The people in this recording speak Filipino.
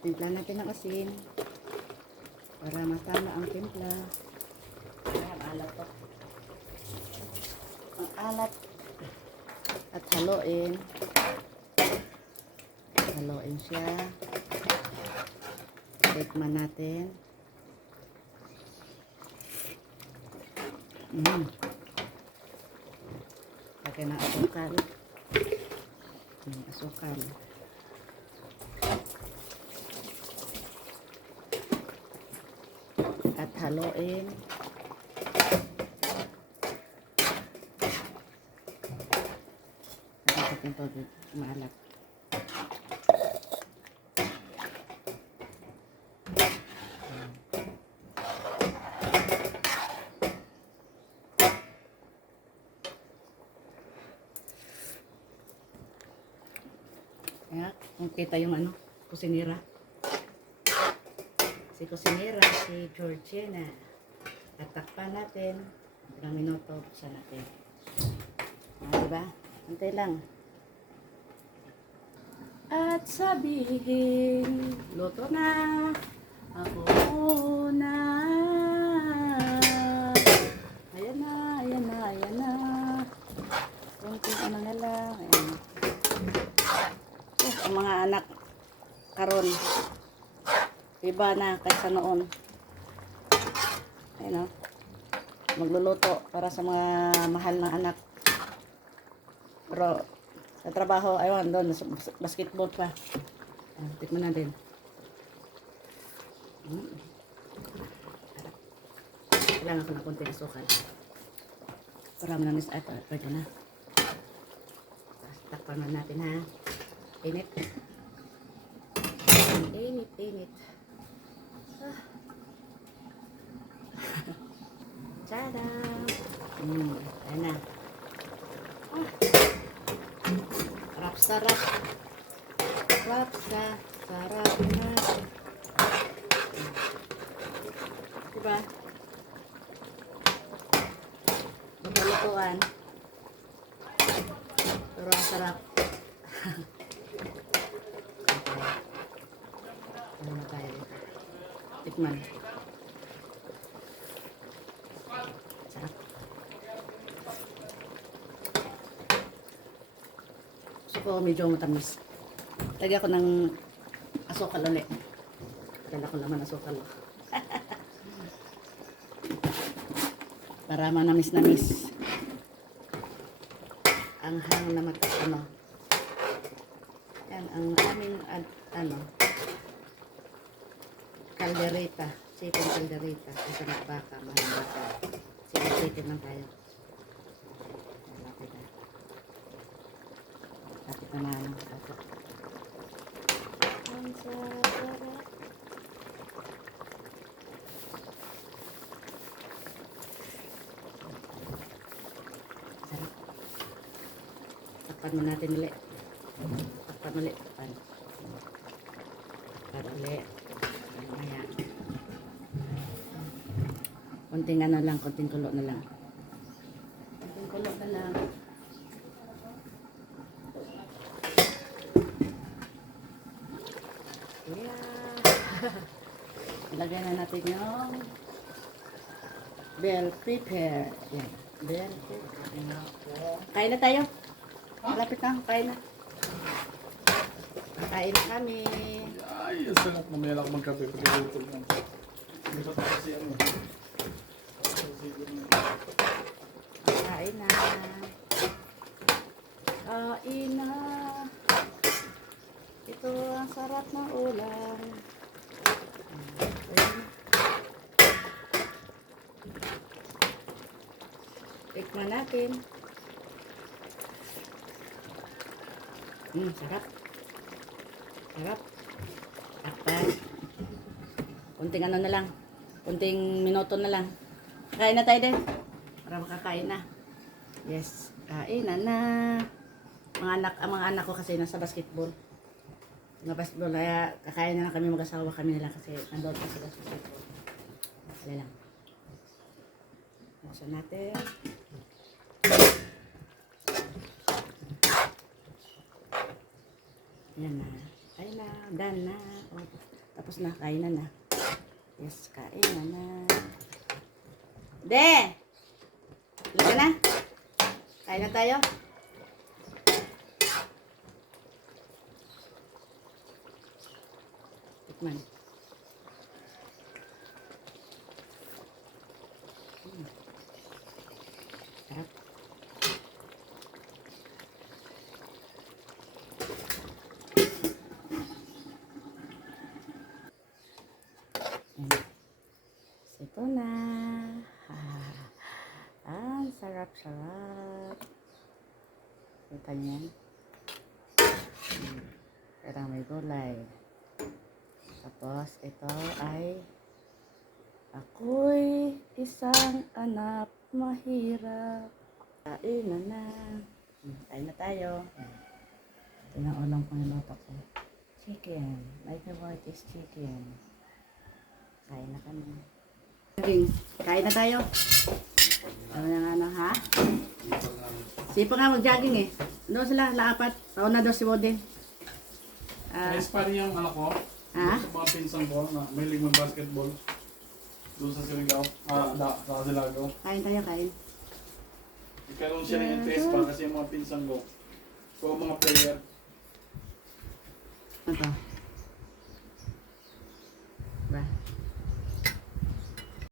Timpla natin ng asin para matama ang timpla. Ayan, alat to. Ang alat at haluin. Haluin siya. Tikman natin. Lagay ng asukal. Asukal. At haluin. At natin ito maalat. Kaya, kung kita yung kusinira. Si kusinira, si Georgina. Tatakpan natin. Ilang minuto, buksan natin. Diba? Antay lang. At sabihin, luto na. Ako na. Ayan na, ayan na, ayan na. Kunting na lang. Ayan. Ang mga anak karon iba na kaysa noon. Ayun, magluluto para sa mga mahal na anak. Pero sa trabaho, ayun, doon basketball pa. Tikman natin. Kailangan ko na konti asukal para manamis ay pwede na. Takpan natin ha. Init. Init, init. Tada! Ayan na. Sarap-sarap. Sarap-sarap na. Diba? Magkalutuan. Pero ang sarap. Ano na tayo dito? Tikman. Sarap. Gusto ko medyo matamis. Lagyan ko ng asukal ulit. Dala ko naman asukal. Para manamis-namis. Ang hang na yan ang aming caldereta, chicken caldereta kasi nagbaka, mahambaka. Chicken lang tayo. Lapit na naman ako. Ang sarap. Sarap. Takpan mo natin ulit. Takpan ulit. Takpan ulit. Ayan. Konting lang, konting kulo na lang. Konting kulo na lang. Yeah. Ilagay na natin yung bell pepper. Yan. Bell pepper. Kain na tayo. Malapit na. Kain na. Kain na kami. Ay, sarap. Mamaya lang ako magkape pag iluto lang. Hindi pa kasi Kain na. Kain na. Ito ang sarap na ulam. Tikman natin. Sarap. Sarap. Takpan. Kunting na lang. Kunting minuto na lang. Kain na tayo din. Para makakain na. Yes. Kain na. Ang mga anak ko kasi nasa basketball. Mga basketball. Kaya kakain na lang kami, mag-asawa kami nila kasi nandoon pa sila sa basketball. Kaya lang. Buksan natin. Yan na. Kain na. Done na. Oh, tapos na. Kain na. Yes, kain na. De! Laka na. Kain na tayo. Tikman. Sarap. Ito na. Ang sarap-sarap. Kita niyo yan? Parang may gulay. Tapos, ito ay ako'y isang anak mahirap. Kain na. Kain na tayo. Ito na ulang pangiloto ko. Chicken. My favorite is chicken. Kain na kami. Kain na tayo. Ano na nga ha? Sipa nga mag-jogging eh. Doon sila, laapat. Taon na daw si Woden. Yes, pa rin yung anak ko. Ha? Sa mga pinsan ko na may ligmang basketball. Doon sa Surigao. Sa Silagaw. Kain tayo, kain. Ikaroon siya ng interest pa kasi yung mga pinsan ko. Kung mga player. Ito.